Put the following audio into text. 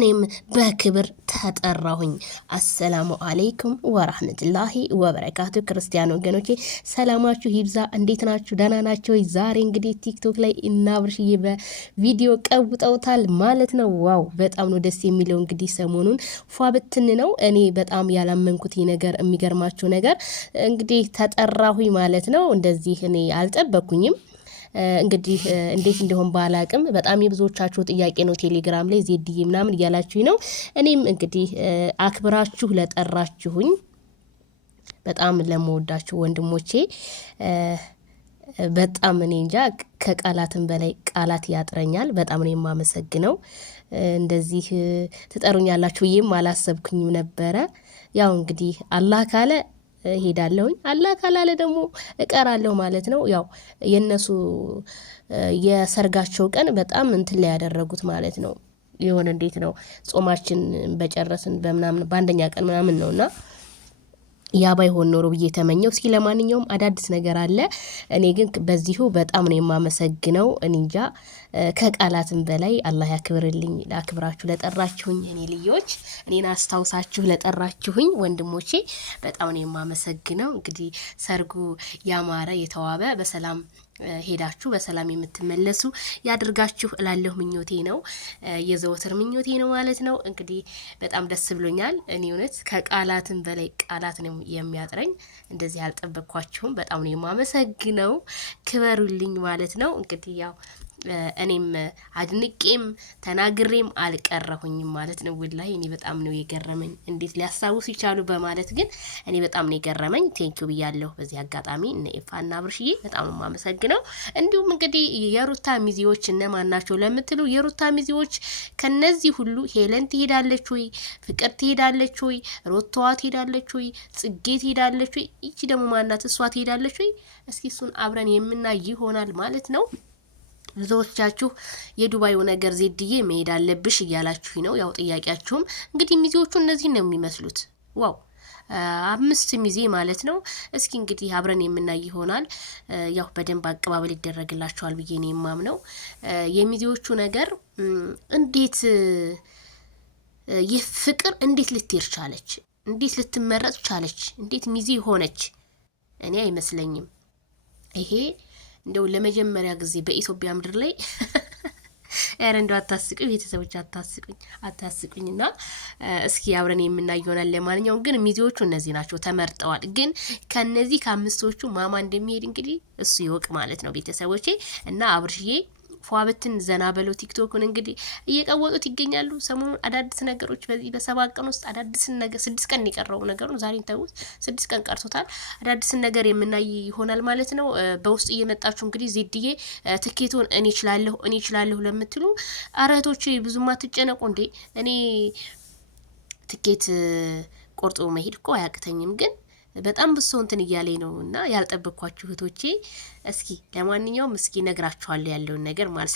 እኔም በክብር ተጠራሁኝ። አሰላሙ አለይኩም ወራህመቱላሂ ወበረካቱ። ክርስቲያን ወገኖቼ ሰላማችሁ ይብዛ። እንዴት ናችሁ? ደህና ናቸው። ዛሬ እንግዲህ ቲክቶክ ላይ እና አብርሽዬ በቪዲዮ ቀውጠውታል ማለት ነው። ዋው በጣም ነው ደስ የሚለው። እንግዲህ ሰሞኑን ፏ ብትን ነው። እኔ በጣም ያላመንኩት ነገር የሚገርማችሁ ነገር እንግዲህ ተጠራሁኝ ማለት ነው። እንደዚህ እኔ አልጠበኩኝም። እንግዲህ እንዴት እንደሆን ባላቅም በጣም የብዙዎቻችሁ ጥያቄ ነው። ቴሌግራም ላይ ዜድዬ ምናምን እያላችሁኝ ነው። እኔም እንግዲህ አክብራችሁ ለጠራችሁኝ በጣም ለመወዳችሁ ወንድሞቼ በጣም እኔ እንጃ ከቃላትም በላይ ቃላት ያጥረኛል። በጣም ነው የማመሰግነው። እንደዚህ ትጠሩኛላችሁ ብዬም አላሰብኩኝም ነበረ። ያው እንግዲህ አላህ ካለ ሄዳለሁኝ፣ አላህ ካላለ ደግሞ እቀራለሁ ማለት ነው። ያው የነሱ የሰርጋቸው ቀን በጣም እንትን ላይ ያደረጉት ማለት ነው። የሆነ እንዴት ነው ጾማችን በጨረስን በምናምን በአንደኛ ቀን ምናምን ነውና ያ ባይሆን ኖሮ ብዬ ተመኘው። እስኪ ለማንኛውም አዳዲስ ነገር አለ። እኔ ግን በዚሁ በጣም ነው የማመሰግነው። እኔ እንጃ ከቃላትም በላይ አላህ ያክብርልኝ። ለአክብራችሁ ለጠራችሁኝ እኔ ልዮች እኔን አስታውሳችሁ ለጠራችሁኝ ወንድሞቼ በጣም ነው የማመሰግነው። እንግዲህ ሰርጉ ያማረ የተዋበ በሰላም ሄዳችሁ በሰላም የምትመለሱ ያድርጋችሁ እላለሁ። ምኞቴ ነው፣ የዘወትር ምኞቴ ነው ማለት ነው። እንግዲህ በጣም ደስ ብሎኛል። እኔ እውነት ከቃላትም በላይ ቃላት ነው የሚያጥረኝ። እንደዚህ አልጠበቅኳችሁም። በጣም ነው የማመሰግነው። ክበሩልኝ ማለት ነው። እንግዲህ ያው እኔም አድንቄም ተናግሬም አልቀረሁኝም ማለት ነው። ወላሂ እኔ በጣም ነው የገረመኝ እንዴት ሊያስታውሱ ይቻሉ በማለት ግን እኔ በጣም ነው የገረመኝ። ቴንኪው ብያለሁ በዚህ አጋጣሚ እነ ኤፋና አብርሽዬ በጣም ነው የማመሰግነው። እንዲሁም እንግዲህ የሩታ ሚዜዎች እነማን ናቸው ለምትሉ የሩታ ሚዜዎች ከነዚህ ሁሉ ሄለን ትሄዳለች ወይ፣ ፍቅር ትሄዳለች ወይ፣ ሮታዋ ትሄዳለች ወይ፣ ጽጌ ትሄዳለች ወይ፣ ይቺ ደግሞ ማናት እሷ ትሄዳለች ወይ? እስኪ እሱን አብረን የምናይ ይሆናል ማለት ነው። ብዙዎቻችሁ የዱባዩ ነገር ዜድዬ መሄድ አለብሽ እያላችሁ ነው። ያው ጥያቄያችሁም እንግዲህ ሚዜዎቹ እነዚህ ነው የሚመስሉት። ዋው 5 ሚዜ ማለት ነው። እስኪ እንግዲህ አብረን የምናይ ይሆናል። ያው በደንብ አቀባበል ይደረግላቸዋል ብዬ ነው የማምነው። የሚዜዎቹ ነገር እንዴት የፍቅር እንዴት ልትሄድ ቻለች? እንዴት ልትመረጥ ቻለች? እንዴት ሚዜ ሆነች? እኔ አይመስለኝም ይሄ እንደው ለመጀመሪያ ጊዜ በኢትዮጵያ ምድር ላይ ኧረ እንደው አታስቁኝ ቤተሰቦች፣ አታስቁኝና እስኪ አብረን የምናይ ይሆናል። ለማንኛውም ግን ሚዜዎቹ እነዚህ ናቸው ተመርጠዋል። ግን ከነዚህ ከአምስቶቹ ማማ እንደሚሄድ እንግዲህ እሱ ይወቅ ማለት ነው ቤተሰቦቼ። እና አብርሽዬ ፏብትን ዘና በለው። ቲክቶክን እንግዲህ እየቀወጡት ይገኛሉ። ሰሞኑን አዳዲስ ነገሮች በዚህ በ7 ቀን ውስጥ አዳዲስ ነገር 6 ቀን የቀረው ነገር ነው። ዛሬን ተውት 6 ቀን ቀርቶታል። አዳዲስ ነገር የምናይ ይሆናል ማለት ነው። በውስጥ እየመጣችሁ እንግዲህ ዜድዬ ትኬቱን እኔ እችላለሁ ለምትሉ አረቶች ብዙም አትጨነቁ እንዴ። እኔ ትኬት ቆርጦ መሄድ እኮ አያቅተኝም ግን በጣም ብሶ እንትን እያለኝ ነው እና ያልጠበቅኳችሁ እህቶቼ እስኪ ለማንኛውም እስኪ ነግራችኋለሁ ያለውን ነገር ማለት